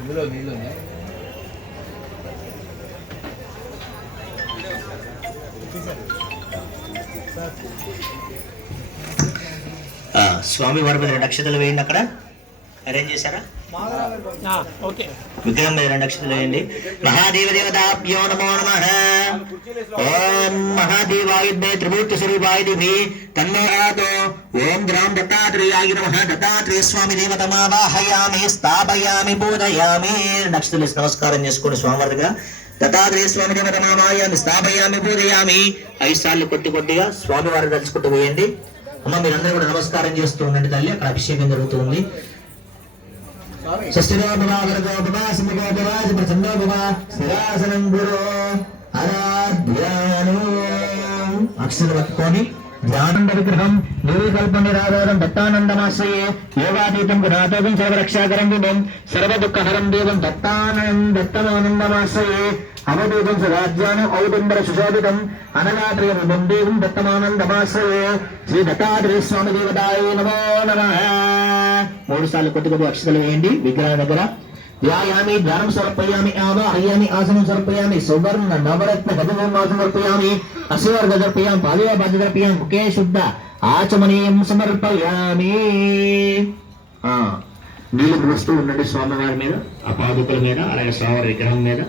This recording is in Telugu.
ఇందులో నీళ్ళు ఉన్నాయి. స్వామి వారి మీద 2 అక్షతలు వేయండి. అక్కడ అరేంజ్ చేశారా? విగ్రహం మీద 2 అక్షతలు వేయండి. మహాదేవ దేవతాభ్యో నమో నమః. ఓం మహాదేవాయుద్దే త్రిమూర్తి స్వరూపాయ దివి తన్నోరాతో. ఓం గ్రాం దత్తాత్రేయాయ నమః. దత్తాత్రేయ స్వామి దేవతమావాహయామి స్థాపయామి పూజయామి. 2 అక్షతలు వేసి నమస్కారం చేసుకోండి స్వామివారి దగ్గర. దత్తాత్రేయ స్వామి దేవతమావాహయామి స్థాపయామి పూజయామి. 5 సార్లు కొద్దిగా స్వామివారిని తలుచుకుంటూ వేయండి. అమ్మ మీరందరూ కూడా నమస్కారం చేస్తూ ఉండండి తల్లి. అక్కడ అభిషేకం జరుగుతుంది. అక్షరం పట్టుకొని ధ్యానంద విగ్రహం నిర్వికల్ప నిరాధారం దత్తానందమాశ్రయే యోగాతీతం గుణాతోగం సర్వరక్షాకరం విమం సర్వదుఃఖహరం దేవం దత్తమానందమాశ్రయే అవధూతం సరాజ్యానం ఔదంబర సుశోభితం అనగాత్రేయం దేవం దత్తమానందమాశ్రయే శ్రీ దత్తాత్రేయ స్వామి దేవతాయ నమో నమః. 3 సార్లు కొద్ది అక్షతలు వేయండి విగ్రహం దగ్గర. ధ్యాయామి ధ్యానం సమర్పయామి ఆవాహయామి ఆసనం సమర్పయామి సువర్ణ నవరత్న గజం సమర్పయామి అశ్వర్గ సమర్పయామి పాదయ బాధ్యతర్పయామి ముఖే శుద్ధ ఆచమనీయం సమర్పయామి. నీళ్ళు పోస్తూ ఉండండి స్వామివారి మీద, ఆ పాదుకల మీద, అలాగే స్వామివారి విగ్రహం మీద.